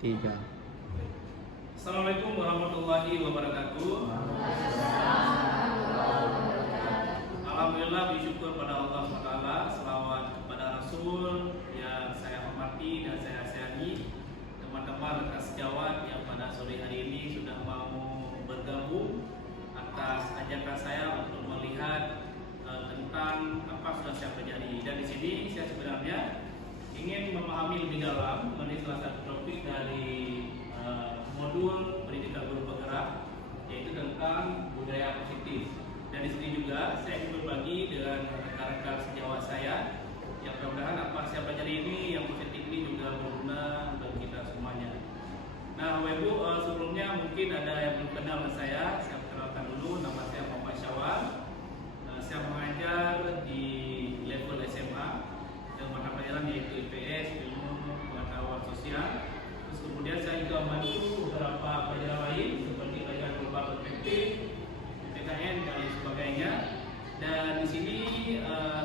Tiga. Assalamualaikum warahmatullahi wabarakatuh. Alhamdulillah, bersyukur pada Allah SWT. Selawat kepada Rasul yang saya hormati dan saya sayangi, teman-teman rekan sejawat yang pada sore hari ini sudah mau bergabung atas ajakan saya untuk melihat tentang apa sudah saya pelajari. Dan di sini saya sebenarnya ingin memahami lebih dalam mengenai salah satu topik dari modul pendidikan guru penggerak, yaitu tentang budaya positif. Dan di sini juga saya ingin berbagi dengan rekan-rekan sejawat saya yang mudah-mudahan apa saya pelajari ini yang positif ini juga berguna bagi kita semuanya. Nah, Bapak Ibu, sebelumnya mungkin ada yang belum kenal dengan saya kenalkan dulu. Nama saya Muhammad Syawal. Saya mengajar di level SMA dengan mata pelajaran yaitu IPS, ilmu pengetahuan sosial. Terus kemudian saya juga membantu beberapa pelajaran lain seperti pelajaran global perspektif, PKN dan lain sebagainya. Dan di sini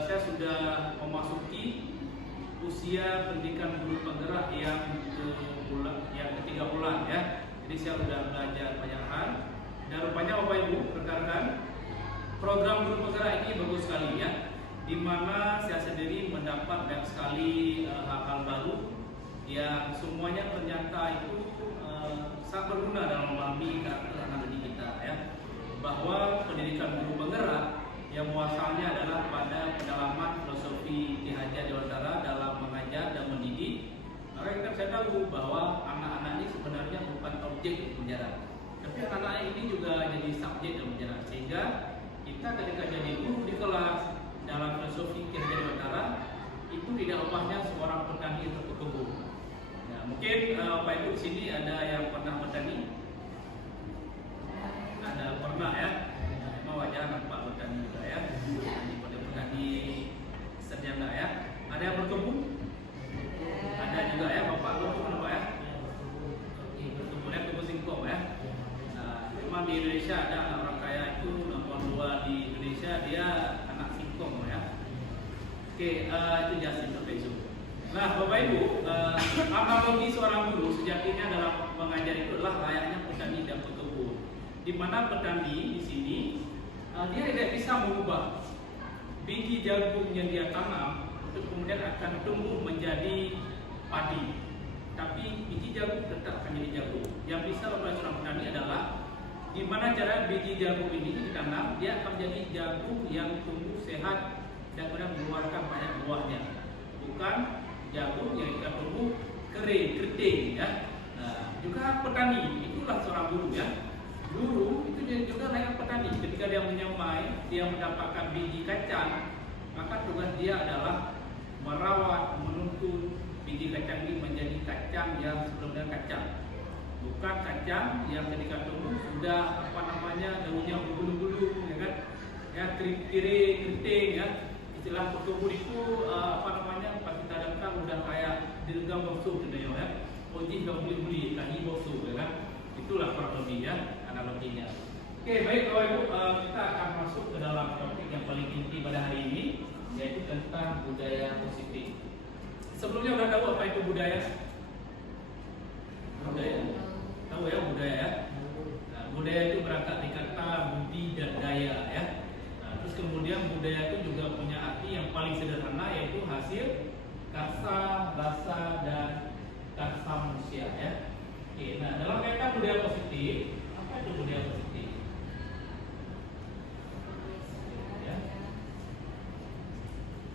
saya sudah memasuki usia pendidikan guru penggerak yang ketiga bulan ya. Jadi saya sudah belajar banyak hal. Dan rupanya Bapak Ibu rekan-rekan, program guru penggerak ini bagus sekali ya, di mana saya sendiri mendapat banyak sekali hal-hal baru yang semuanya ternyata itu sangat berguna dalam memahami karakter anak didik kita ya. Bahwa pendidikan guru penggerak yang muasalnya adalah pada pendalaman filosofi Ki Hajar Dewantara dalam mengajar dan mendidik. Maka kita bisa tahu bahwa anak-anak ini sebenarnya bukan objek pembelajaran, tapi anak-anak ini juga jadi subjek dalam pembelajaran. Sehingga kita ketika jadi guru di kelas dalam filosofi Ki Hajar Dewantara itu tidak ubahnya seorang petani atau pekebun. Nah, mungkin Bapak Ibu di sini ada yang pernah bertani? Ada pernah ya? Memang wajar nampak bertani juga ya. Jadi pada petani sarjana ya. Ada yang berkebun? Ada juga ya, Bapak berkebun apa ya? Berkebun ya, kebun singkong ya. Nah, memang di Indonesia ada anak orang kaya itu nomor 2 di Indonesia, dia anak singkong ya. Oke, itu jelasin Bapak Ibu. Nah, Bapak Ibu, analogi seorang guru sejatinya dalam mengajar itu adalah layaknya petani dan pekebun. Di mana petani di sini dia tidak bisa mengubah biji jagung yang dia tanam itu kemudian akan tumbuh menjadi padi. Tapi biji jagung tetap akan jadi jagung. Yang bisa dilakukan seorang petani adalah gimana cara biji jagung ini ditanam, dia akan menjadi jagung yang tumbuh sehat dan kemudian mengeluarkan banyak buahnya. Bukan jagung yang kita tumbuh kering, keriting ya. Nah, juga petani itulah seorang guru ya. Guru itu juga layak petani. Ketika dia menyemai, dia mendapatkan biji kacang, maka tugas dia adalah merawat, menuntun biji kacang ini menjadi kacang yang sebelumnya kacang. Bukan kacang yang ketika tumbuh sudah daunnya berbulu-bulu ya kan, ya keriting ya. Istilah berkebun itu pas kita datang udah kayak dirgam bossu gitu ya. Ojih gak beli-beli, lagi bossu ya kan. Itulah kurang lebih ya analoginya. Oke, baik Bapak Ibu, kita akan masuk ke dalam topik yang paling inti pada hari ini, yaitu tentang budaya positif. Sebelumnya udah tahu apa itu budaya? Budaya. Tahu ya budaya ya? Nah, budaya itu berangkat dari kata budi dan daya ya. Nah, terus kemudian budaya itu juga punya arti yang paling sederhana, yaitu hasil karsa, rasa, dan karsa manusia ya. Oke, nah dalam kaitan budaya positif, apa itu budaya positif? Ya.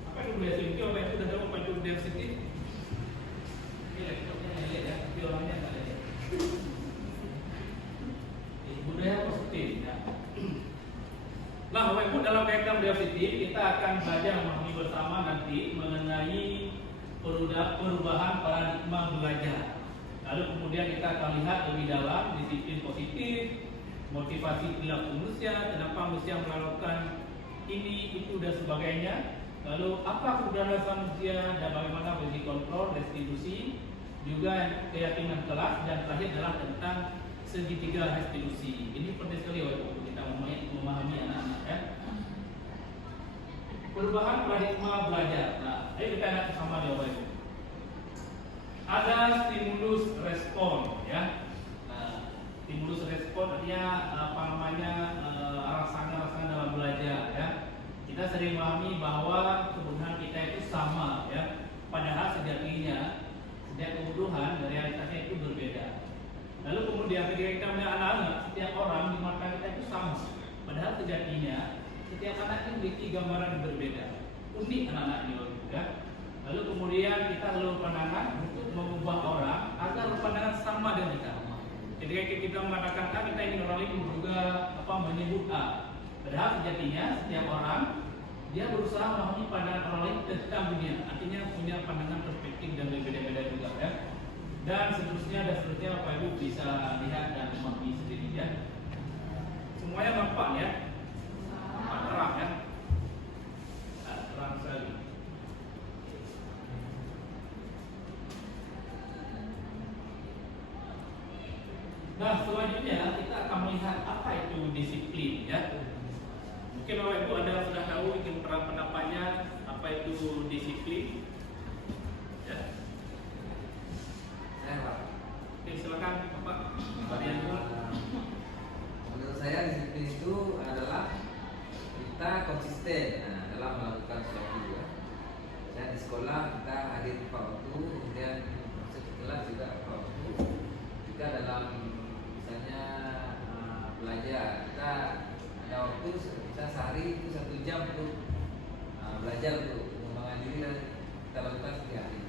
Apa itu budaya positif? Apa itu udah tahu apa itu budaya positif? Ini laptopnya lihat ya, tapi orangnya nggak lihat. Budaya positif. Ya. Nah, Bapak Ibu, dalam kaitan budaya positif kita akan belajar memahami bersama nanti mengenai perubahan paradigma belajar. Lalu kemudian kita akan lihat lebih dalam disiplin positif, motivasi perilaku manusia, kenapa manusia melakukan ini, itu dan sebagainya. Lalu apa kebenaran dasar manusia dan bagaimana fungsi kontrol, restitusi, juga keyakinan kelas, dan terakhir adalah tentang segitiga restitusi. Ini penting sekali untuk kita memahami anak-anak ya. Perubahan paradigma belajar. Nah, ayo kita lihat bersama Bapak Ibu. ada stimulus respon ya. Stimulus respon artinya rangsangan-rangsangan dalam belajar ya. Kita sering memahami bahwa kebutuhan kita itu sama ya. Padahal sejatinya setiap kebutuhan realitasnya itu berbeda. Lalu kemudian ketika kita melihat anak-anak, setiap orang di mata kita itu sama. Padahal sejatinya setiap anak itu memiliki gambaran yang berbeda. Unik anak-anak ini ya. Lalu kemudian kita lalu pandangan untuk mengubah orang agar pandangan sama dengan kita. Ketika kita mengatakan A, kita ingin orang lain juga menyebut A. Padahal sejatinya setiap orang dia berusaha memahami pandangan orang lain tentang dunia. Artinya punya pandangan perspektif dan berbeda-beda juga ya. Dan seterusnya Bapak Ibu bisa lihat dan memahami sendiri ya. Semuanya nampak ya. Nampak terang ya. Terang sekali. Nah, selanjutnya kita akan melihat apa itu disiplin ya. Mungkin Bapak Ibu ada sudah tahu mungkin pendapatnya apa itu disiplin ya. Oke, silakan Bapak. Menurut saya disiplin itu adalah kita konsisten dalam melakukan sesuatu ya. Dan di sekolah kita hadir tepat waktu, kemudian masuk ke kelas juga tepat waktu. Juga dalam misalnya belajar kita ada waktu kita sehari itu 1 jam untuk belajar untuk mengembangkan diri dan kita lakukan setiap hari.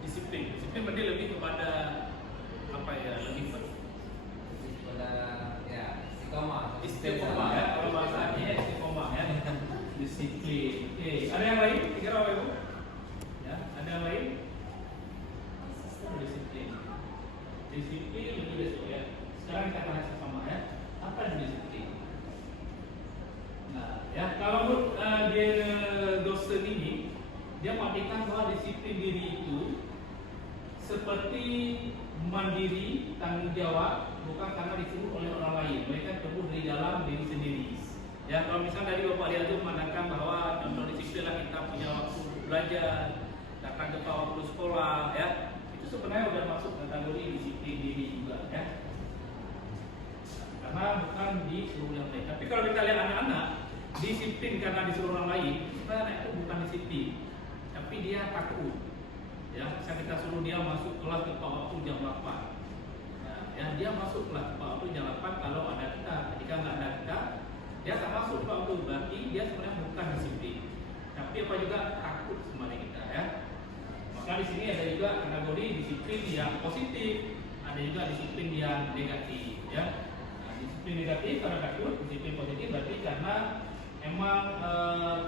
Disiplin berarti lebih kepada apa ya? Lebih kepada ya istiqomah ya. Kalau bahasanya istiqomah ya. Disiplin. Oke, ada yang lain? Kira apa Ibu? Ya, ada yang lain? Disiplin lebih besok ya. Sekarang kita bahas sama ya. Apa itu disiplin? Nah, ya kalau dia dosen ini dia mengartikan bahwa disiplin diri itu seperti mandiri, tanggung jawab, bukan karena disuruh oleh orang lain. Mereka tumbuh dari dalam diri sendiri. Ya, kalau misalnya tadi Bapak Lihat itu mengatakan bahwa contoh disiplin lah kita punya waktu belajar, datang tepat waktu sekolah, ya, itu sebenarnya sudah masuk kategori disiplin diri juga, ya. Karena bukan disuruh yang lain. Tapi kalau kita lihat anak-anak disiplin karena disuruh orang lain, sebenarnya anak itu bukan disiplin, tapi dia takut. Ya, bisa kita suruh dia masuk kelas tepat waktu jam 8. Nah, ya, dia masuk kelas tepat waktu jam 8 kalau ada kita. Ketika nggak ada kita, dia tak masuk tepat waktu. Berarti dia sebenarnya bukan disiplin. Tapi apa juga takut sama kita ya. Maka di sini ada juga kategori disiplin yang positif, ada juga disiplin yang negatif ya. Nah, disiplin negatif karena takut, disiplin positif berarti karena emang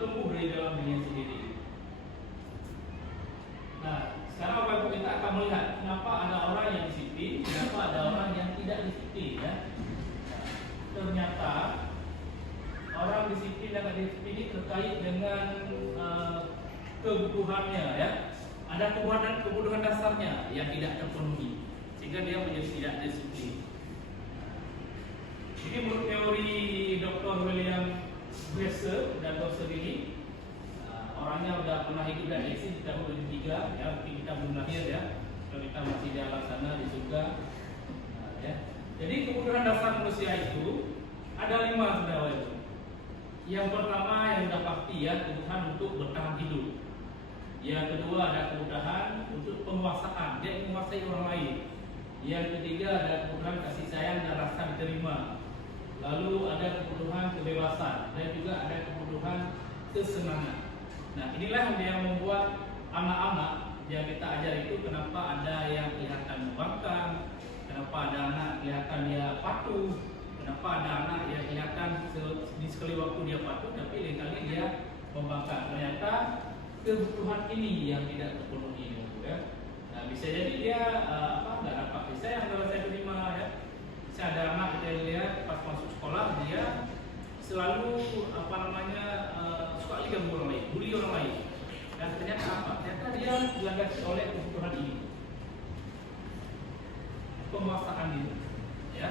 tumbuh dari dalam dirinya sendiri. Nah, sekarang Bapak Ibu kita akan melihat kenapa ada orang yang disiplin, kenapa ada orang yang tidak disiplin ya. Nah, ternyata orang disiplin dan tidak disiplin ini terkait dengan kebutuhannya ya. Ada kebutuhan dasarnya yang tidak terpenuhi sehingga dia menjadi tidak disiplin. Ini menurut teori Dr. William Glasser dan Dr. ini, orangnya sudah pernah hidup dan eksis di tahun 2003 ya, mungkin kita belum lahir ya, kalau kita masih di alam sana di surga. Nah, ya. Jadi kebutuhan dasar manusia itu ada 5 sebenarnya. Yang pertama yang sudah pasti ya, kebutuhan untuk bertahan hidup. Yang kedua ada kebutuhan untuk penguasaan, dia ingin menguasai orang lain. Yang ketiga ada kebutuhan kasih sayang dan rasa diterima. Lalu ada kebutuhan kebebasan dan juga ada kebutuhan kesenangan. Nah, inilah yang membuat anak-anak yang kita ajar itu kenapa ada yang kelihatan membangkang, kenapa ada anak kelihatan dia patuh, kenapa ada anak yang kelihatan di sekali waktu dia patuh, tapi lain kali dia membangkang. Ternyata kebutuhan ini yang tidak terpenuhi, ya. Nah, bisa jadi dia nggak dapat bisa yang kalau saya terima ya. Bisa ada anak kita lihat pas masuk sekolah dia selalu suka ganggu orang lain, bully orang lain. Dan ternyata apa? Ternyata dia dilandasi oleh kebutuhan ini, penguasaan ini, ya.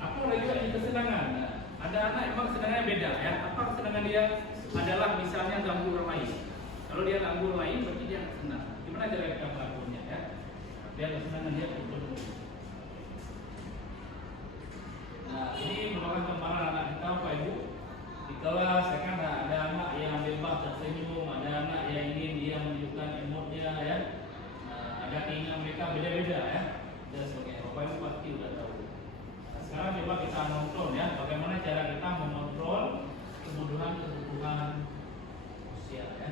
Apa juga ini kesenangan? Nah, ada anak emang kesenangannya beda, ya. Apa kesenangan dia adalah misalnya ganggu orang lain. Kalau dia ganggu orang lain, berarti dia senang. Gimana cara kita melakukannya, ya? Dia kesenangan dia bertemu. Nah, ini merupakan gambaran anak kita, Bapak Ibu. Di kelas ya kan ada anak yang bebas tersenyum, ada anak yang ingin dia menunjukkan emotnya ya. Nah, ada keinginan mereka beda-beda ya. Dan sebagainya. Bapak Ibu pasti udah tahu. Nah, sekarang coba kita nonton ya, bagaimana cara kita mengontrol kebutuhan usia ya.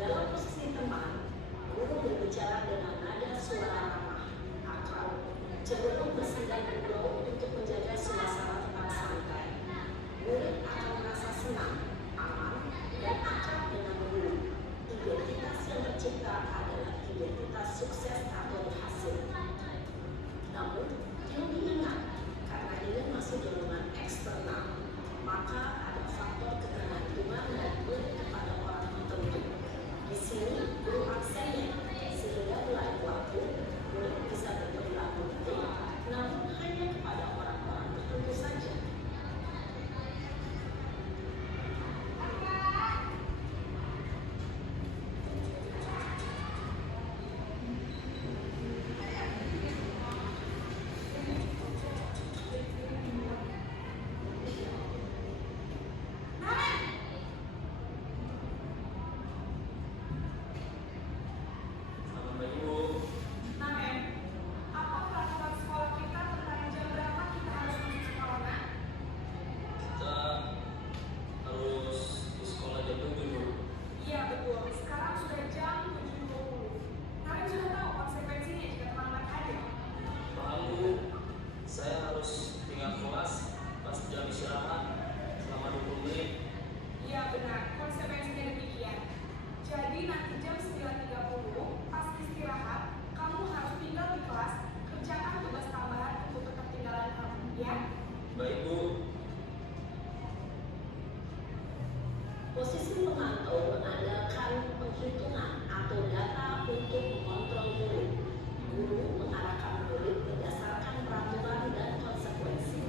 Dalam posisi teman, guru berbicara dengan nada suara ramah, akrab, cenderung bersandar gurau untuk menjaga suasana tetap santai. Murid akan merasa senang, aman, dan akrab dengan guru. Identitas yang tercipta adalah identitas sukses atau berhasil. Namun, perlu diingat, karena ini masih golongan eksternal, maka ada faktor ketergantungan dari murid kepada orang tertentu. Di sini, guru aksennya, sehingga lain waktu, murid bisa berperilaku penting, namun hanya kepada orang-orang tertentu saja. Selamat pagi Bu. Namen, apa peraturan sekolah kita tentang jam berapa kita harus masuk sekolah, Nak? Kita harus di sekolah jam 7 Bu. Iya betul, sekarang sudah jam 7.20. Kalian sudah tahu konsekuensinya jika terlambat hadir? Paham Bu, saya harus tinggal kelas pas jam istirahat selama 20 menit. Iya benar, konsekuensinya demikian. Jadi nanti jam 9.30 pas istirahat, kamu harus tinggal di kelas, kerjakan tugas tambahan untuk ketertinggalan kamu, ya? Baik Bu. Posisi pemantau mengandalkan penghitungan atau data untuk mengontrol murid. Guru mengarahkan murid berdasarkan peraturan dan konsekuensi.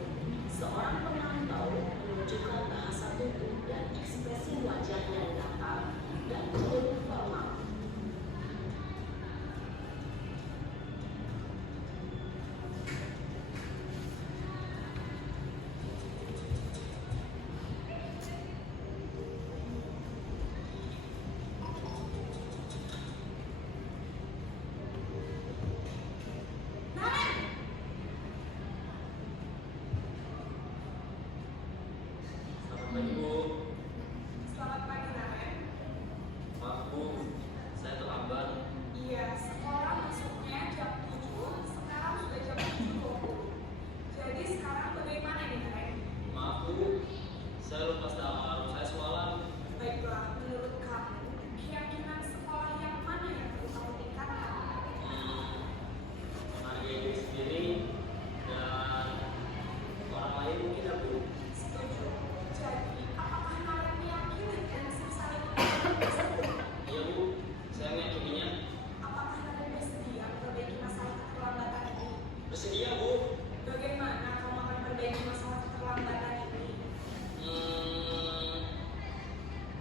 Seorang pemantau menunjukkan bahasa tubuh dan ekspresi wajah yang datar dan cenderung formal. Namen, Selamat pagi Bu. selamat pagi Namen. Maaf Bu, saya terlambat. Iya, sekolah masuknya jam 7, sekarang sudah jam 7.20. Jadi sekarang bagaimana nih, Namen? Maaf Bu, saya lupa dalam alarm saya semalam. Baiklah, menurut kamu, keyakinan sekolah yang mana yang perlu kamu tingkatkan? Menghargai diri sendiri dan orang lain mungkin ya Bu. Setuju. Jadi, apakah kalian meyakini dan bisa saling memperbaiki? Iya Bu, saya meyakininya. Apakah kalian bersedia memperbaiki masalah keterlambatan ini? Bersedia Bu. Bagaimana kamu akan memperbaiki masalah keterlambatan ini?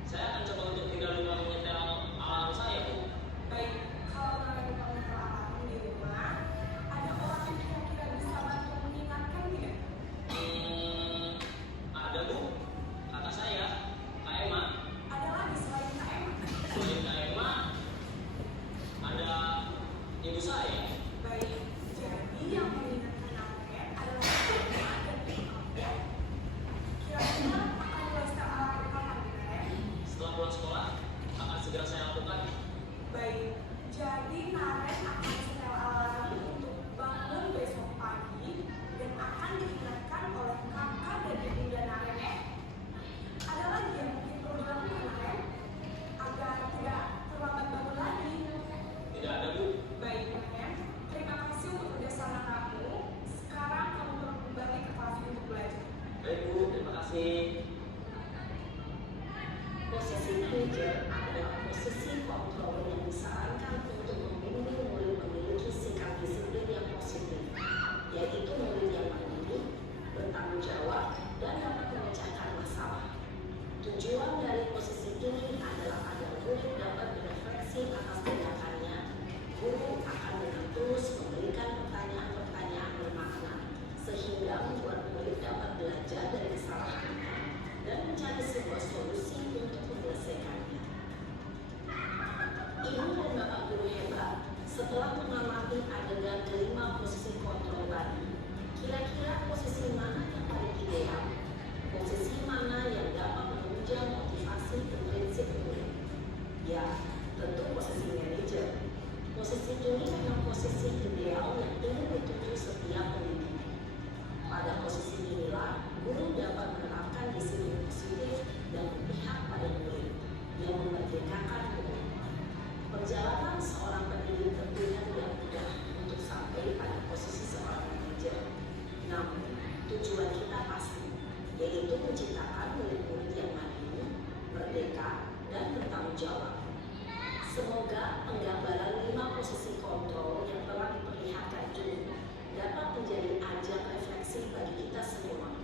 Saya akan coba untuk tidak lupa menyetel alarm saya Bu. Baik, kalau kalian lupa menyetel alarm di rumah, ada orang yang kira-kira bisa bantu mengingatkan tidak? Ada Bu, kakak saya, Kak Emma. Ada lagi selain Kak Emma? Selain Kak Emma, ada ibu saya. Baik, jadi yang mengingatkan Namen adalah Kak Emma dan ibu kamu. Kira-kira akan mulai setel alarm kapan, Namen? Setelah pulang sekolah, akan segera saya lakukan. Baik, jadi Naren akan setel alarm untuk bangun besok pagi dan akan diingatkan oleh kakak dan ibunda Naren ya. Ada lagi yang mungkin perlu dilakukan Naren agar tidak terlambat bangun lagi. Tidak ada Bu. Baik Naren, terima kasih untuk kerjasama kamu. Sekarang kamu perlu kembali ke kelas untuk belajar. Baik Bu, terima kasih. Posisi manajer adalah posisi kontrol yang disarankan untuk membimbing murid memiliki sikap disiplin yang positif, yaitu murid yang mandiri, bertanggung jawab, dan dapat memecahkan masalah. Tujuan dari posisi ini adalah agar murid dapat berefleksi atas tindakannya. Guru akan dengan terus memberikan pertanyaan-pertanyaan bermakna, sehingga membuat murid dapat belajar dari kesalahannya dan mencari sebuah solusi untuk menyelesaikannya. Ibu dan Bapak Guru hebat, setelah mengamati adegan kelima posisi kontrol tadi, kira-kira posisi mana yang paling ideal? Posisi mana yang dapat menunjang motivasi dan prinsip murid? Ya, posisi manajer. Posisi ini memang posisi ideal yang ingin dituju setiap pendidik. Pada posisi inilah, guru dapat menerapkan disiplin positif dan berpihak pada murid yang memerdekakan murid. Perjalanan seorang pendidik tentunya tidak mudah untuk sampai pada posisi seorang manajer. Namun, tujuan kita pasti, yaitu menciptakan murid-murid yang mandiri, merdeka, dan bertanggung jawab. Semoga penggambaran 5 posisi kontrol yang telah diperlihatkan ini dapat menjadi ajang refleksi bagi kita semua,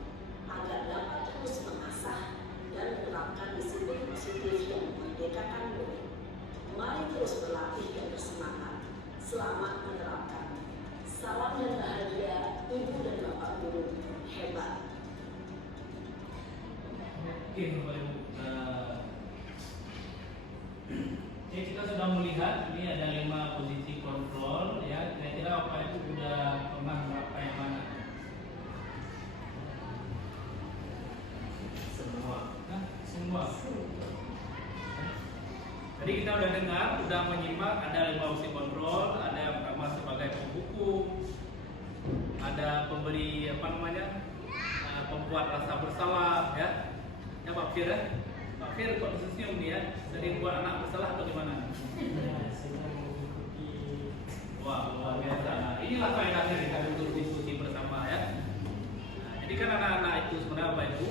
agar dapat terus mengasah dan menerapkan disiplin positif yang memerdekakan murid. Mari terus berlatih dan bersemangat. Selamat menerapkan. Salam dan bahagia, Ibu dan Bapak Guru. Hebat. Oke, Bapak Ibu. Kita sudah melihat ini ada 5 posisi kontrol ya. Kira-kira Bapak Ibu sudah pernah menerapkan yang mana? Semua. Hah? Semua. Jadi kita udah dengar, udah menyimak ada 5 posisi kontrol, ada yang pertama sebagai penghukum, ada pemberi pembuat rasa bersalah ya. Ya Pak Fir ya. Pak Fir kok disenyum dia dari buat anak bersalah atau gimana? Wah, luar biasa. Nah, inilah faedahnya kita untuk diskusi bersama ya. Nah, jadi kan anak-anak itu sebenarnya Bapak Ibu,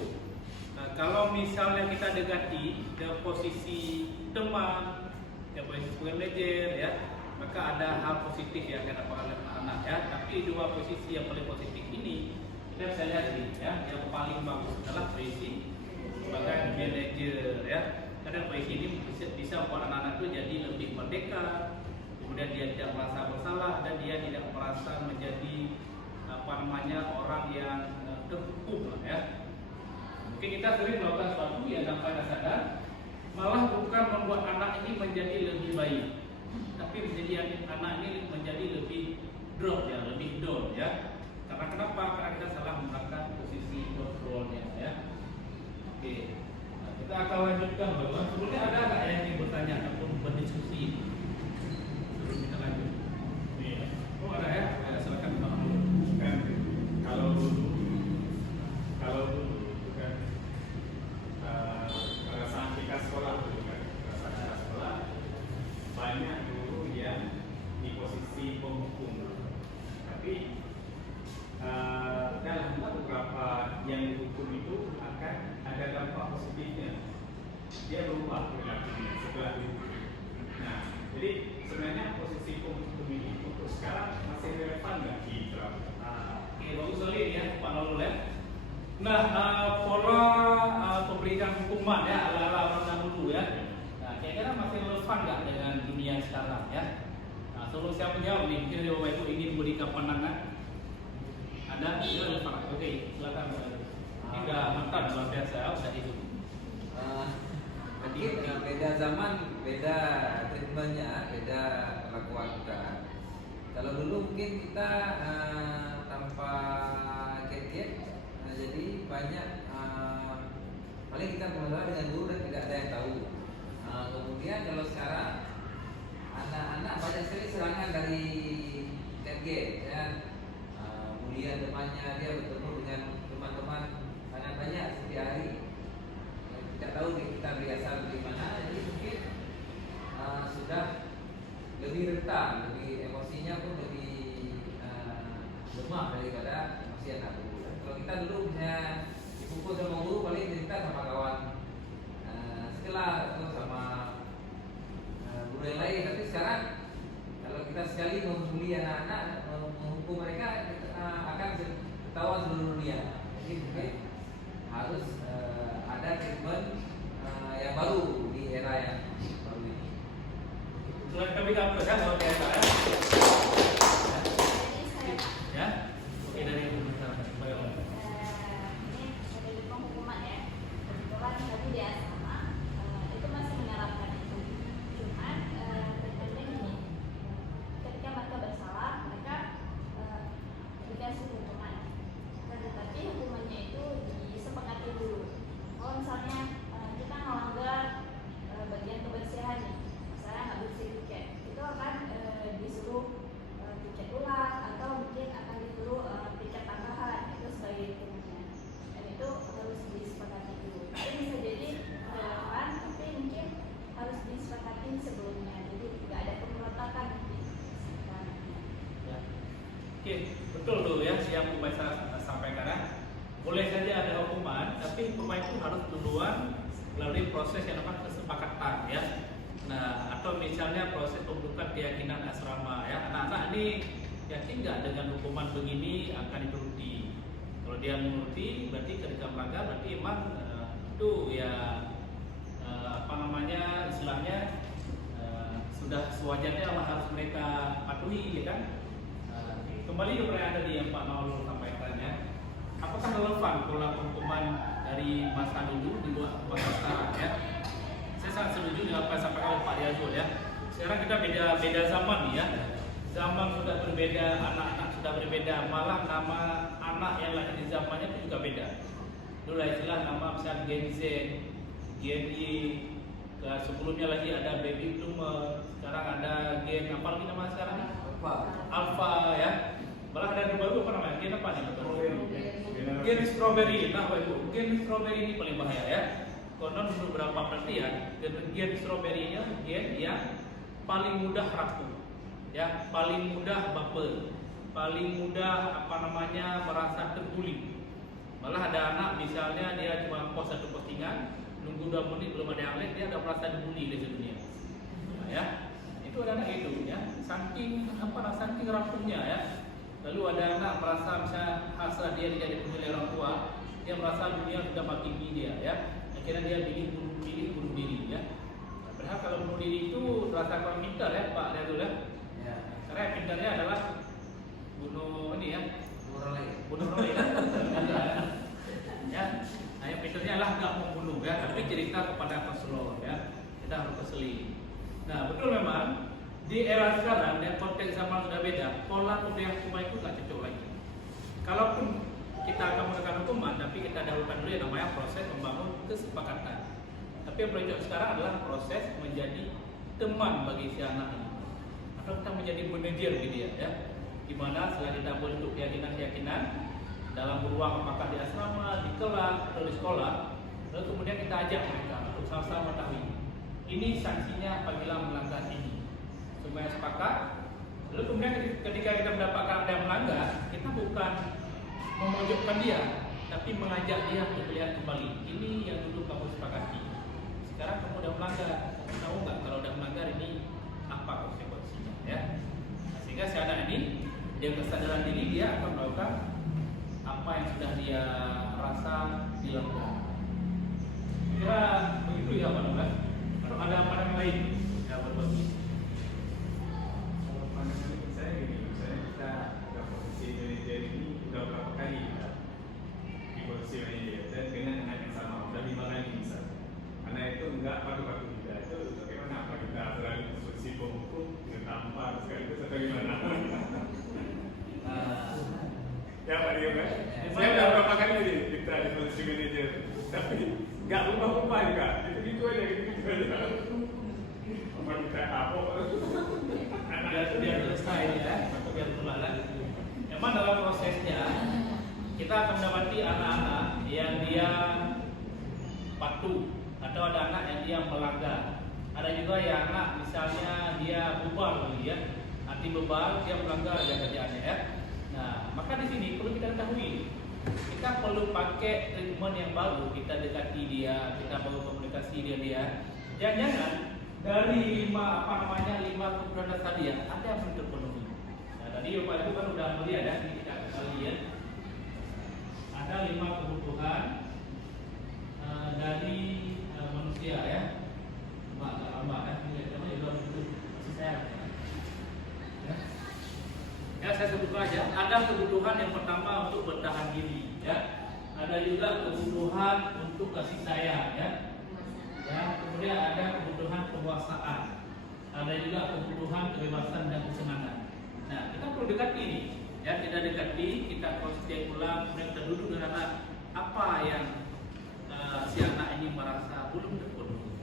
nah, kalau misalnya kita dekati ke posisi teman, ke posisi manajer ya, maka ada hal positif yang akan dapat oleh anak-anak ya. Tapi 2 posisi yang paling positif ini kita bisa lihat nih ya, yang paling bagus adalah posisi sebagai manajer ya. Karena posisi ini bisa membuat anak-anak itu jadi lebih merdeka, kemudian dia tidak merasa bersalah dan dia tidak merasa menjadi orang yang terhukum ya. Mungkin kita sering melakukan sesuatu yang tanpa sadar, malah bukan membuat anak ini menjadi lebih baik, tapi menjadi anak ini menjadi lebih drop ya, lebih down ya. Karena kenapa? Karena kita salah menggunakan posisi kontrolnya ya. Oke, nah, kita akan lanjutkan bahwa sebetulnya ada nggak yang ingin bertanya ataupun berdiskusi sebelum kita lanjut? Iya. Oh ada ya? Ya silakan Pak Amul. Kan kalau dulu kan pada saat kita sekolah dulu kan, pada saat kita sekolah banyak guru yang di posisi penghukum, tapi dalam beberapa yang dihukum itu akan ada dampak positifnya. Dia berubah perilakunya setelah dihukum. Nah, jadi sebenarnya posisi penghukum ini untuk sekarang masih relevan nggak diterapkan? Oke, bagus sekali ya Pak Nurul ya. Nah, pola pemberian hukuman ya ala-ala orang dahulu ya. Nah, kira-kira masih relevan nggak dengan dunia sekarang ya? Nah, sebelum saya menjawab nih, mungkin Bapak Ibu ingin memberikan pandangan. Ada relevan? Oke, silakan Pak. Ini udah mantap luar biasa, udah hidup. Mungkin beda zaman, beda treatmentnya, beda perlakuan kita. Kalau dulu mungkin kita tanpa gadget, jadi banyak paling kita mengelola dengan guru dan tidak ada yang tahu. Kemudian kalau sekarang anak-anak banyak sekali serangan dari gadget, ya. Kemudian temannya dia bertemu dengan teman-teman sangat banyak setiap hari. Tidak tahu kita biasa bagaimana, jadi mungkin sudah lebih rentan, lebih emosinya pun lebih lemah daripada emosi anak guru. Kalau kita dulu misalnya dipukul sama guru, paling cerita sama kawan sekelas atau sama guru yang lain. Tapi sekarang kalau kita sekali membuli anak-anak, menghukum mereka, akan ketahuan seluruh dunia. Jadi mungkin harus ada treatment yang baru di era yang baru ini. Selain kami dapat kan luar biasa ya. Ya, oke dari Ibu misalnya. Ini dari penghukuman ya. Kebetulan tadi di asrama itu masih menerapkan itu. Cuman terkadang gini, ketika mereka bersalah, mereka dikasih hukuman. Tetapi hukumannya itu disepakati dulu. Kalau misalnya kita melanggar bagian kebersihan nih, misalnya nggak bersih betul tuh ya yang Bu Maisa sampaikan ya. Boleh saja ada hukuman, tapi hukuman itu harus duluan melalui proses yang namanya kesepakatan ya. Nah, atau misalnya proses pembentukan keyakinan asrama ya. Anak-anak ini yakin nggak dengan hukuman begini akan dituruti. Kalau dia menuruti, berarti ketika melanggar berarti emang itu ya istilahnya sudah sewajarnya harus mereka patuhi ya kan. Kembali kepada yang tadi yang Pak Maulul sampaikan ya. Apakah relevan pola hukuman dari masa dulu di masa sekarang ya? Saya sangat setuju dengan apa yang disampaikan oleh Pak Yazul ya. Sekarang kita beda zaman nih ya. Zaman sudah berbeda, anak-anak sudah berbeda, malah nama anak yang lahir di zamannya itu juga beda. Dulu istilah nama misalnya Gen Z, Gen Y, sebelumnya lagi ada baby boomer, sekarang ada Gen apa lagi nama sekarang? Alpha ya. Malah ada yang baru apa namanya? Gen apa nih? Gen strawberry. Nah, Ibu, gen strawberry ini paling bahaya ya. Konon menurut beberapa penelitian, gen strawberry-nya gen yang paling mudah rapuh. Ya, paling mudah baper, paling mudah merasa terbuli. Malah ada anak misalnya dia cuma post satu postingan, nunggu 2 menit belum ada yang like, dia udah merasa dibully di dunia. Nah, ya, itu ada anak itu ya, saking rapuhnya ya. Lalu ada anak merasa misalnya hasrat dia jadi pemilik orang tua, dia merasa dunia sudah makin dia ya. Akhirnya dia bunuh diri ya. Nah, padahal kalau bunuh diri itu terasa kurang pintar ya Pak Yazul ya. Karena yang pintarnya adalah bunuh ini ya, bunuh roh ya. Ya, nah yang pintarnya adalah nggak membunuh ya, tapi cerita kepada Rasulullah ya. Kita harus keseli. Nah betul memang di era sekarang dan konteks zaman sudah beda, pola pemberian hukuman itu nggak cocok lagi. Kalaupun kita akan menggunakan hukuman, tapi kita dahulukan dulu yang namanya proses membangun kesepakatan. Tapi yang paling cocok sekarang adalah proses menjadi teman bagi si anak ini. Atau kita menjadi manajer gitu ya, dimana setelah kita bentuk keyakinan dalam beruang apakah di asrama, di kelas, atau di sekolah, lalu kemudian kita ajak mereka untuk sama-sama mengetahui ini sanksinya apabila melanggar ini, supaya sepakat. Lalu kemudian ketika kita mendapatkan ada yang melanggar, kita bukan memojokkan dia, tapi mengajak dia untuk melihat kembali ini yang dulu kamu sepakati. Sekarang kamu udah melanggar, tahu nggak kalau udah melanggar ini apa konsekuensinya ya? Nah, sehingga si anak ini dia kesadaran diri, dia akan melakukan apa yang sudah dia rasa dilanggar. Kira begitu ya Pak Nurul? Atau ada pandangan lain yang berbagi? Kalau pandangan saya gini, misalnya kita dalam posisi manajer ini udah berapa kali kita di posisi manajer dan dengan anak yang sama udah 5 kali misalnya. Karena itu enggak padu-padu juga. Itu bagaimana apa kita beralih ke posisi penghukum dengan tampar sekaligus atau gimana? Ya Pak Dio kan? Saya udah berapa kali nih kita di posisi manajer, tapi nggak ubah-ubah juga. Gitu aja, gitu aja. Apa kita kapok? Biar selesai ya, biar berjalan. Memang dalam prosesnya kita akan mendapati anak-anak yang dia patuh atau ada anak yang dia melanggar. Ada juga yang anak misalnya dia bebal ya, anti bebal, dia melanggar ya kerjaannya ya. Nah, maka di sini perlu kita ketahui, kita perlu pakai treatment yang baru, kita dekati dia, kita perlu komunikasi dia. Jangan-jangan dari 5 kebutuhan dasar dia ada yang belum terpenuhi. Nah, tadi Bapak Ibu kan udah melihat ya, ini kita kali ya. Ada 5 kebutuhan dari manusia ya. Lama kan, ini juga masih saya. Ya, saya sebutkan aja. Ada kebutuhan yang pertama untuk bertahan diri, ya. Ada juga kebutuhan untuk kasih sayang, ya. Ya, kemudian ada kebutuhan penguasaan. Ada juga kebutuhan kebebasan dan kesenangan. Nah, kita perlu dekati ini, ya. Kita dekati, kita konsisten ulang, kemudian kita duduk dengan anak. Apa yang si anak ini merasa belum terpenuhi?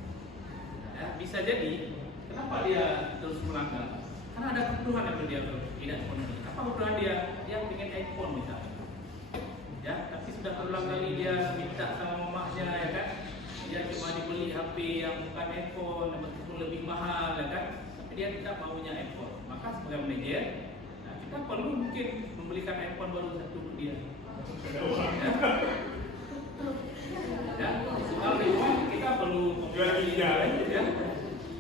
Ya, bisa jadi, kenapa dia terus melanggar? Karena ada kebutuhan yang dia tidak terpenuhi. Apa kebutuhan dia? Dia ingin iPhone misalnya. Ya, tapi sudah berulang kali dia minta sama mamahnya ya kan. Dia cuma dibeli HP yang bukan iPhone, meskipun lebih mahal ya kan. Tapi dia tidak maunya iPhone. Maka sebagai manajer, nah, kita kita perlu mungkin membelikan iPhone baru satu untuk dia. Ya, kalau di rumah kita perlu komunikasi ya.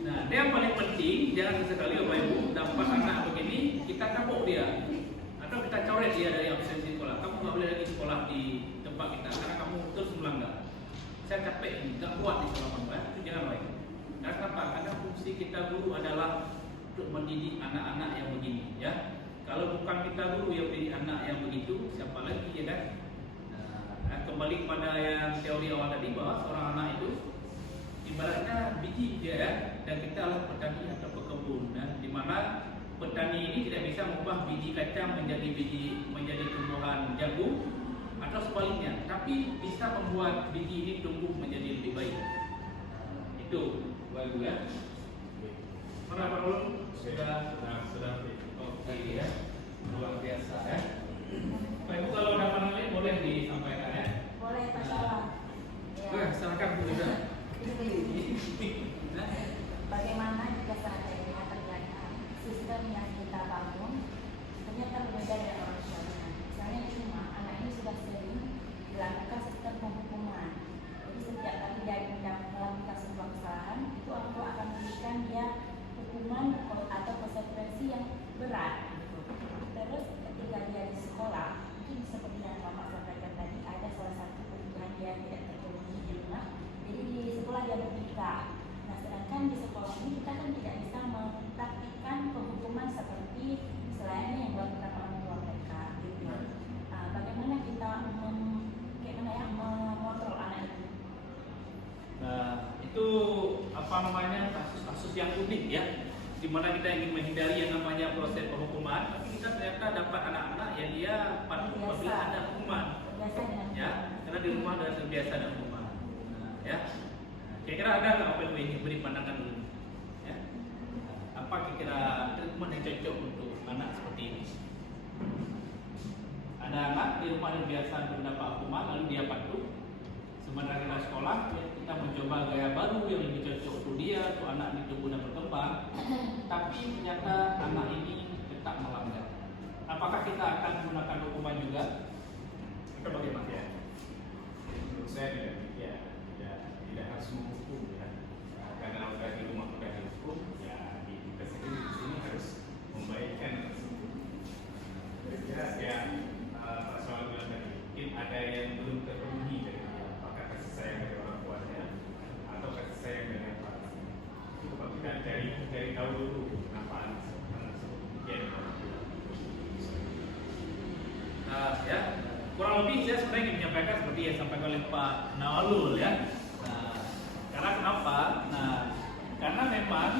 Nah, ini yang paling penting, jangan sekali Bapak Ibu dapat anak begini, kita kapok dia atau kita coret dia dari absensi sekolah. Kamu nggak boleh lagi sekolah di tempat kita karena kamu terus melanggar. Saya capek ini, nggak kuat di sekolah kamu, itu jangan baik. Karena kenapa? Karena fungsi kita guru adalah untuk mendidik anak-anak yang begini, ya. Kalau bukan kita guru yang mendidik anak yang begitu, siapa lagi ya kan? Nah, kembali kepada yang teori awal tadi bahwa seorang anak itu ibaratnya biji dia ya, dan kita adalah petani atau pekebun, ya, di mana petani ini tidak bisa mengubah biji kacang menjadi tumbuhan jagung atau sebaliknya, tapi bisa membuat biji ini tumbuh menjadi lebih baik. Itu Bapak Ibu ya. Mana Pak Ulun? Sudah. Oke ya. Luar biasa ya. Pak Ibu kalau ada mana lain boleh disampaikan ya. Boleh Pak Syawal. Nah, silakan Bu Reza. Bagaimana jika seandainya ternyata sistem yang kita bangun ternyata berbeda dengan orang tuanya. Misalnya di rumah anak ini sudah sering dilakukan sistem penghukuman. Jadi setiap kali dia melakukan sebuah kesalahan, itu orang tua akan memberikan dia hukuman atau konsekuensi yang berat. Terus ketika dia di sekolah, mungkin seperti yang Bapak sampaikan tadi, ada salah satu kebutuhan dia tidak terpenuhi di rumah. Jadi di sekolah dia berpikir. Nah, sedangkan di sekolah ini kita kan tidak bisa mempraktikkan penghukuman seperti selain yang dilakukan orang tua mereka. Gitu. Bagaimana kita mengontrol anak itu? Nah, itu apa namanya kasus-kasus yang unik ya, di mana kita ingin menghindari yang namanya proses penghukuman, tapi kita ternyata dapat anak-anak yang dia patuh apabila ada hukuman. Ya, karena di rumah sudah terbiasa ada hukuman. Nah, ya. Kira-kira ada nggak apa yang ingin beri pandangan dulu? Ya. Apa kira-kira treatment yang cocok untuk anak seperti ini? Ada anak di rumah yang biasa mendapat hukuman lalu dia patuh. Sebenarnya kita sekolah, ya, kita mencoba gaya baru yang lebih cocok untuk dia, untuk anak ini tumbuh dan berkembang. Tapi ternyata anak ini tetap melanggar. Apakah kita akan menggunakan hukuman juga? Atau bagaimana? Ya. Menurut saya tidak harus menghukum ya. Karena udah di rumah udah dihukum, ya kita sini harus membaikkan tersebut. Ya, Pak Soal bilang tadi, mungkin ada yang belum terpenuhi dari apakah kasih sayang dari orang tuanya atau kasih sayang dari anak tersebut. Itu kalau kita dari tahu dulu kenapa anak tersebut demikian. Ya, kurang lebih saya sebenarnya ingin menyampaikan seperti yang disampaikan oleh Pak Nawalul ya. Karena kenapa? Karena memang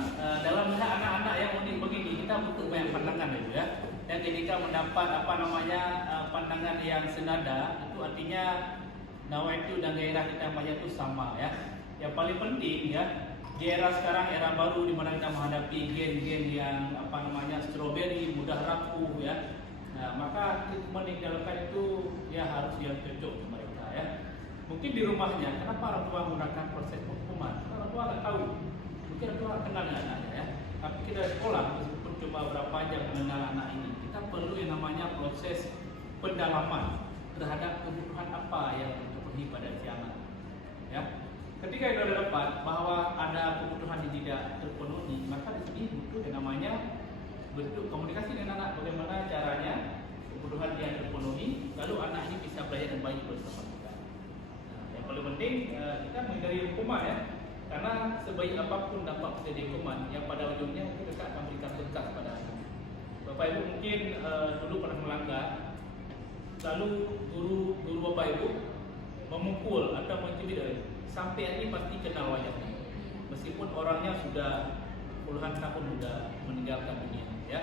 dalam melihat anak-anak yang unik begini kita butuh banyak pandangan itu ya. Dan ketika mendapat pandangan yang senada, itu artinya nawaitu dan gairah kita banyak itu sama ya. Yang paling penting ya, di era sekarang era baru di mana kita menghadapi gen-gen yang strawberry mudah rapuh ya. Nah, maka treatment yang dilakukan itu ya harus yang cocok untuk mereka ya. Mungkin di rumahnya, kenapa orang tua menggunakan proses penghukuman? Orang tua nggak tahu, mungkin orang tua kenal dengan anaknya ya. Tapi kita di sekolah, meskipun cuma berapa jam mengenal anak ini, kita perlu yang namanya proses pendalaman terhadap kebutuhan apa yang terpenuhi pada si anak. Ya, ketika itu ada dapat bahwa ada kebutuhan yang tidak terpenuhi, maka di sini butuh yang namanya bentuk komunikasi dengan anak, bagaimana caranya kebutuhan yang terpenuhi, lalu anak ini bisa belajar dengan baik bersama kita. Yang paling penting kita menghindari hukuman ya, karena sebaik apapun dapat terjadi hukuman, yang pada ujungnya kita akan memberikan berkat pada anak. Bapak Ibu mungkin dulu pernah melanggar, lalu guru Bapak Ibu memukul atau mencibir, sampai ini pasti kenal wajahnya, meskipun orangnya sudah puluhan tahun sudah meninggalkan dunia ya.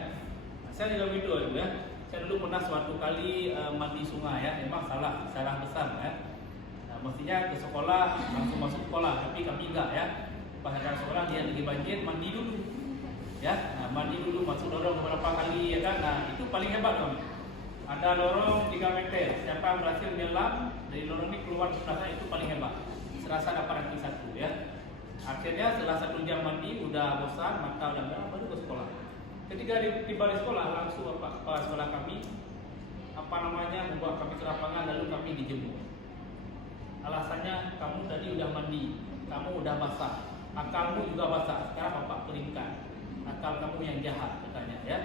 Saya juga begitu ya. Saya dulu pernah suatu kali mandi sungai ya, memang salah besar ya. Mestinya ke sekolah langsung masuk sekolah, tapi kami enggak ya. Pas datang sekolah dia lagi banjir, mandi dulu ya. Mandi dulu, masuk lorong beberapa kali ya kan. Nah, itu paling hebat dong. Ada lorong 3 meter, siapa yang berhasil menyelam dari lorong ini keluar ke sana itu paling hebat. Serasa dapat ranking 1 ya. Akhirnya setelah 1 jam mandi udah bosan, mata udah enggak, baru ke sekolah. Ketika ketika tiba di sekolah langsung kepala sekolah kami membawa kami ke lapangan lalu kami dijemur. Alasannya kamu tadi udah mandi, kamu udah basah, akalmu juga basah, sekarang bapak keringkan, akal kamu yang jahat katanya ya.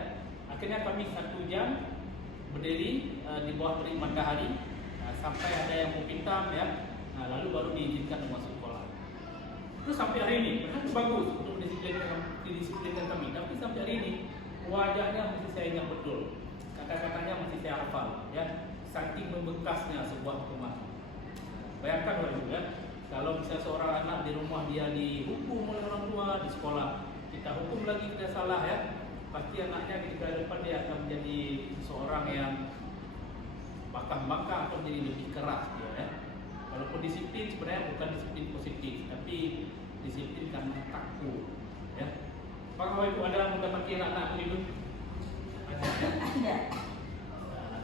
Akhirnya kami 1 jam berdiri di bawah terik matahari sampai ada yang mau pintam ya, lalu baru diizinkan masuk sekolah. Terus sampai hari ini, itu bagus untuk didisiplinkan kami, tapi sampai hari ini wajahnya masih saya ingat betul, kata-katanya masih saya hafal ya, saking membekasnya sebuah hukuman. Bayangkan Bapak ya, kalau misalnya seorang anak di rumah dia dihukum oleh orang tua, di sekolah kita hukum lagi tidak salah ya, pasti anaknya ketika depan dia akan menjadi seorang yang bakal atau menjadi lebih keras dia ya. Walaupun disiplin sebenarnya bukan disiplin positif, tapi disiplin karena takut ya. Apakah Ibu ada mendapati anak begitu? Ada ya? Ada.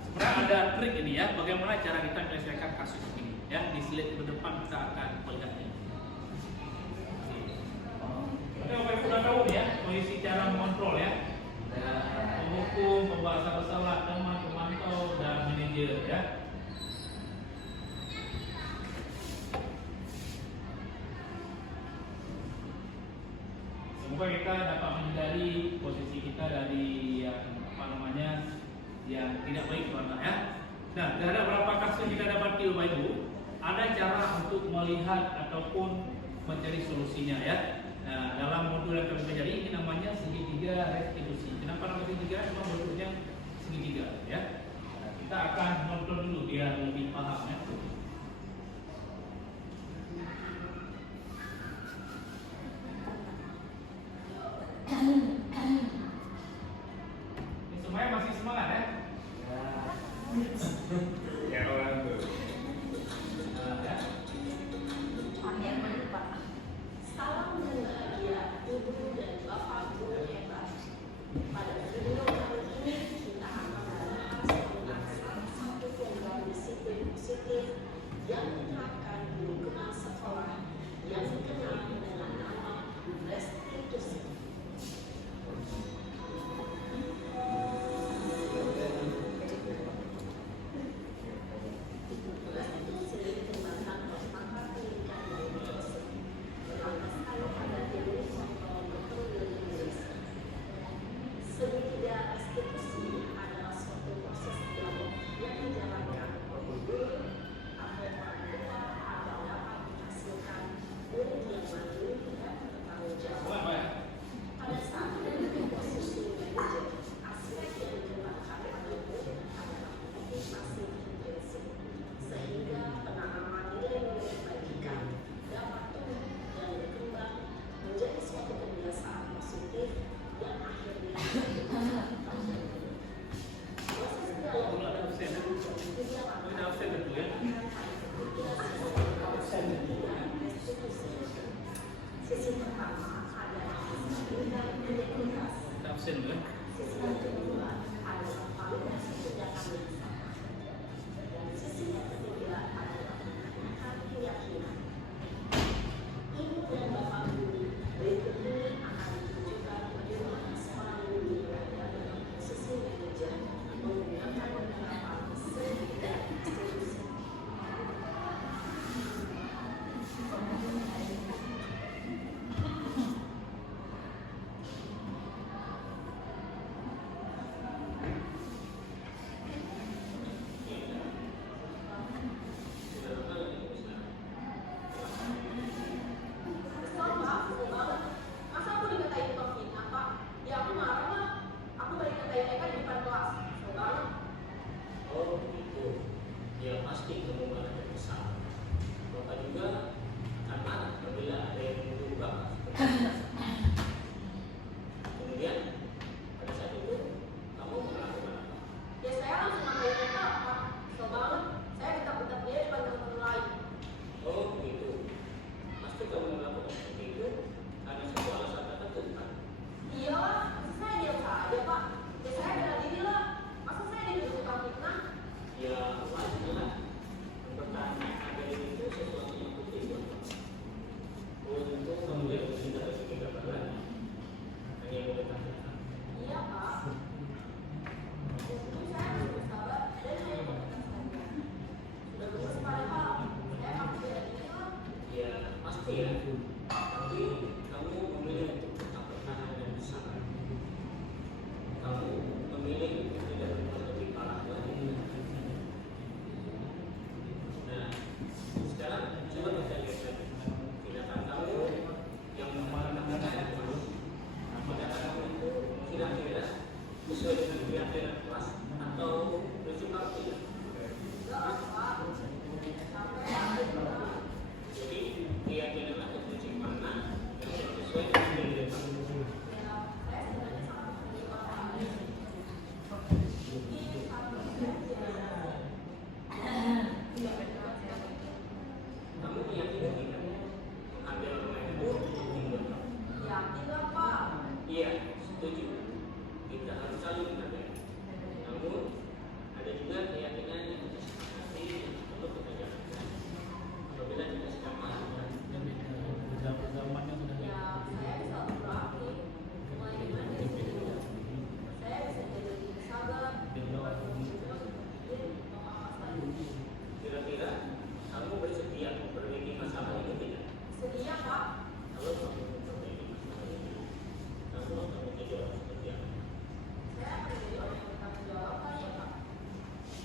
Sebenarnya ada trik ini ya, bagaimana cara kita menyelesaikan kasus ini ya. Di slide ke depan kita akan melihatnya. Oke, Bapak Ibu sudah tahu ya, posisi cara mengontrol ya. Penghukum, pembahasan bersalah, teman, pemantau, dan manajer ya. Semoga kita dapat menghindari posisi kita dari yang tidak baik Bapak ya. Nah, ada beberapa kasus yang kita dapati Bapak Ibu, ada cara untuk melihat ataupun mencari solusinya ya. Nah, dalam modul yang kami pelajari ini namanya segitiga restitusi. Kenapa namanya segitiga? Memang bentuknya segitiga ya. Nah, kita akan nonton dulu biar lebih paham ya. Ini semuanya masih semangat ya? Ya orang tuh. Ya. Yang berlupa. Salam dan bahagia ibu dan bapak guru hebat. Pada video kali ini kita akan membahas tentang salah satu program disiplin positif yang menerapkan lingkungan sekolah yang dikenal dengan nama restitusi. Restitusi dikembangkan oleh pakar pendidikan dari Joseph berlandaskan pada teori kontrol William. Segitiga restitusi adalah suatu proses dialog yang dijalankan oleh guru atau orang tua agar dapat menghasilkan murid yang mandiri dan bertanggung jawab. Pada saat menduduki posisi manajer, aspek yang dikembangkan pada murid adalah motivasi intrinsik, sehingga penanaman nilai-nilai kebajikan dapat tumbuh dan berkembang menjadi suatu kebiasaan positif yang akhirnya proses dialog Ada absen ya? Ada absen betul ya? Sisi pertama adalah bidang identitas. Ada absen ya? Sisi yang kedua adalah validasi tindakan yang sama. Dan sisi yang ketiga adalah menggunakan keyakinan. Ibu dan bapak guru, berikut ini akan ditunjukkan bagaimana seorang guru berada dalam posisi manajer menggunakan penerapan segitiga restitusi. Masa aku dikatain Bang Fina, Pak? Ya aku marah lah. Aku balik katain mereka di depan kelas. Kesel banget. Oh begitu. Ya pasti kamu ada kesalahan. Bapak juga akan marah apabila ada yang menuduh Bapak seperti itu. Kemudian pada saat itu kamu melakukan apa? Ya saya langsung ngatain mereka, Pak. Kesel banget. Saya bentak-bentak dia depan teman-teman lain. Oh begitu. Pasti kamu melakukan seperti itu karena sebuah alasan tertentu kan? Iya lah, masa saya diam saja, Pak. Ya saya bela diri lah. Masa saya dituduh tukang fitnah? Ya wajar lah. Bertanya ada itu sesuatu yang penting. sesuai dengan keyakinan kelas atau prinsip tidak? Jadi keyakinan atau prinsip mana yang sesuai dengan keyakinan? Kamu yakin tidak? Mengambil orang itu penting betul. Iya, setuju. Kita harus saling menghargai. Namun ada juga keyakinan yang kita sepakati yang perlu kita jalankan. Apabila kita sedang melakukan zamannya sudah kira-kira kamu bersedia memperbaiki masalah ini tidak? Sedia, Pak. Kalau kamu memperbaiki masalah ini, kamu akan menjadi orang seperti apa? Saya akan menjadi orang yang bertanggung jawab kali ya, Pak.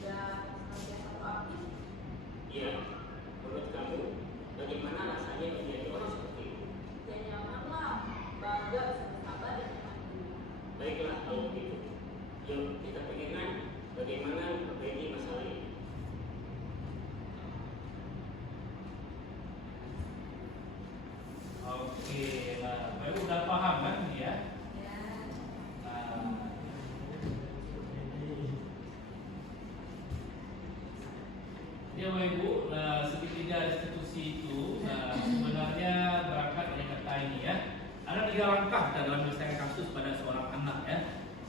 Dan senantiasa proaktif. Iya, menurut kamu bagaimana rasanya menjadi orang seperti itu? Dan nyamanlah, bangga bisa bersabar dan nyaman dulu. Baiklah kalau begitu. Yuk kita pengen bagaimana memperbaiki masalah ini. Oke, nah, Bapak udah paham kan ini ya? Nah, ya Bapak Ibu, segitiga restitusi itu sebenarnya berangkat dari kata ini ya. Ada 3 langkah kita dalam menyelesaikan kasus pada seorang anak ya.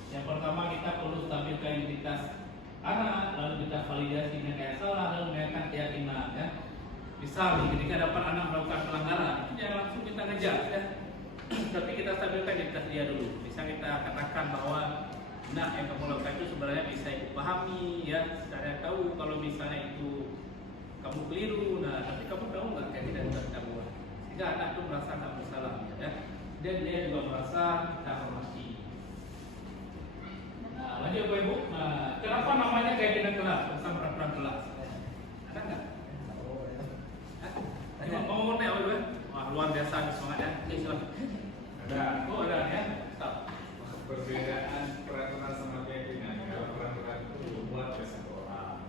Yang pertama kita perlu stabilkan identitas anak, lalu kita validasi dengan yang salah, lalu menanyakan keyakinan ya. Misal ketika dapat anak melakukan pelanggaran, itu jangan langsung kita ngejar ya. Tapi kita stabilkan identitas dia dulu. Bisa kita katakan bahwa anak yang kamu lakukan itu sebenarnya bisa ibu pahami ya, secara tahu kalau misalnya itu kamu keliru, nah tapi kamu tahu nggak kayak tidak bisa kita buat, sehingga anak itu merasa nggak bersalah ya, dan dia juga merasa kita hormati. Nah, lanjut Bapak Ibu, nah kenapa namanya keyakinan kelas bersama peraturan kelas? Ada nggak? Mau tanya apa Ibu? Wah luar biasa semangatnya. Oke silakan. Ada. Oh ada ya. Stop. Perbedaan peraturan sama keyakinan. Kalau peraturan itu dibuat oleh satu orang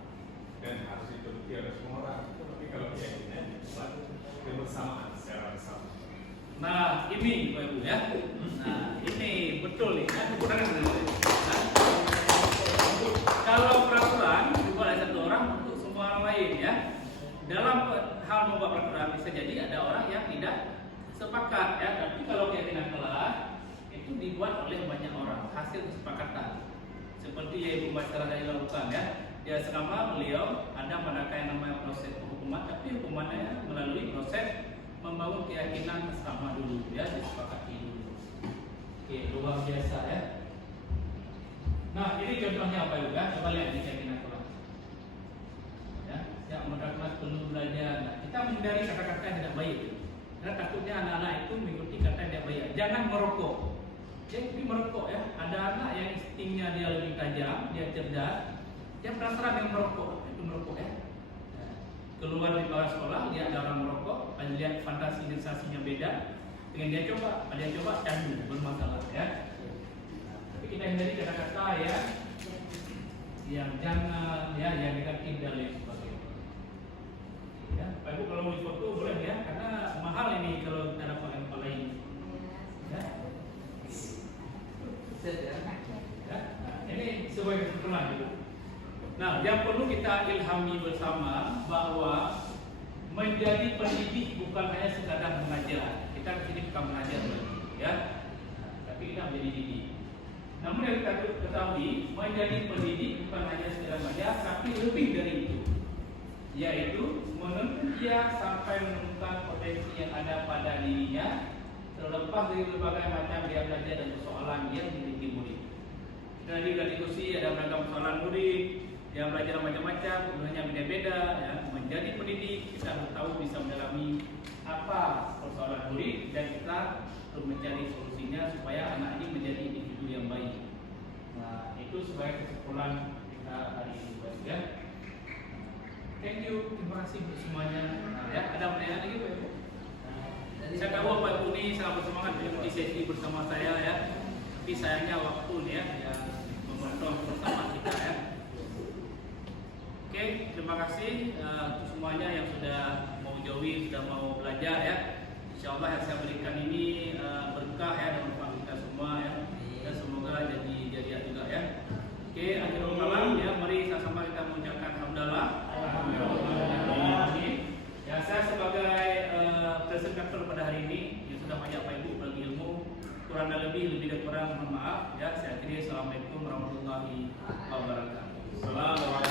dan harus dituruti oleh semua orang. Tapi kalau keyakinan dibuat kebersamaan secara bersama. Nah ini Bapak Ibu ya. Nah ini betul nih. Kurang dulu. Kalau peraturan dibuat oleh satu orang untuk semua orang lain ya. Dalam hal membuat peraturan bisa jadi ada orang yang tidak sepakat ya. Tapi kalau keyakinan kelas itu dibuat oleh banyak orang, hasil kesepakatan. Seperti yang Ibu Masyarakat tadi lakukan ya. Dia selama beliau ada mengadakan yang namanya proses penghukuman, tapi hukumannya melalui proses membangun keyakinan bersama dulu ya, disepakati dulu. Oke, luar biasa ya. Nah, ini contohnya apa juga? Coba lihat di keyakinan kelas. Ya, yang kelas perlu belajar. Nah, kita menghindari kata-kata yang tidak baik. Karena takutnya anak-anak itu mengikuti kata yang tidak baik. Jangan merokok. Jadi merokok ya. Ada anak yang instingnya dia lebih tajam, dia cerdas, dia penasaran yang merokok. Itu merokok ya. Keluar di bawah sekolah, dia ada orang merokok, lihat fantasi sensasinya beda. Dengan dia coba candu, bermasalah ya. Tapi kita hindari kata-kata ya yang jangan ya, yang negatif dan lain sebagainya. Ya, Pak Ibu kalau mau foto boleh ya, karena mahal ini kalau kita dapat yang lain. Ya. Ya. Nah, ini sebagai kesimpulan dulu. Nah, yang perlu kita ilhami bersama bahwa menjadi pendidik bukan hanya sekadar mengajar. Kita di sini bukan mengajar lagi, ya. Nah, tapi kita menjadi didik. Namun yang kita ketahui, menjadi pendidik bukan hanya sekadar mengajar, tapi lebih dari itu, yaitu menuntun dia sampai menemukan potensi yang ada pada dirinya, terlepas dari berbagai macam dia belajar dan persoalan yang dimiliki murid. Kita juga diskusi ada beragam persoalan murid yang belajar macam-macam, gunanya beda-beda. Ya. Menjadi pendidik kita harus tahu bisa mendalami apa persoalan murid dan kita perlu mencari solusinya supaya anak ini menjadi individu yang baik. Nah, itu sebagai kesimpulan kita hari ini, ya. Thank you, terima kasih untuk semuanya. Nah, ya, ada pertanyaan lagi Pak Ibu? Saya tahu Pak Ibu ini sangat bersemangat mengikuti sesi bersama saya ya. Tapi sayangnya waktu nih ya contoh pertama kita ya. Oke, terima kasih untuk semuanya yang sudah mau join, sudah mau belajar ya. Insya Allah yang saya berikan ini berkah ya dan manfaat kita semua ya. Dan semoga jadi jadian juga ya. Oke, akhirul kalam ya. Mari sama-sama kita mengucapkan hamdalah. Ya, saya sebagai presentator pada hari ini yang sudah banyak Bapak Ibu berbagi ilmu, kurang dan lebih dan kurang mohon maaf ya. Saya akhiri. Assalamualaikum warahmatullahi wabarakatuh.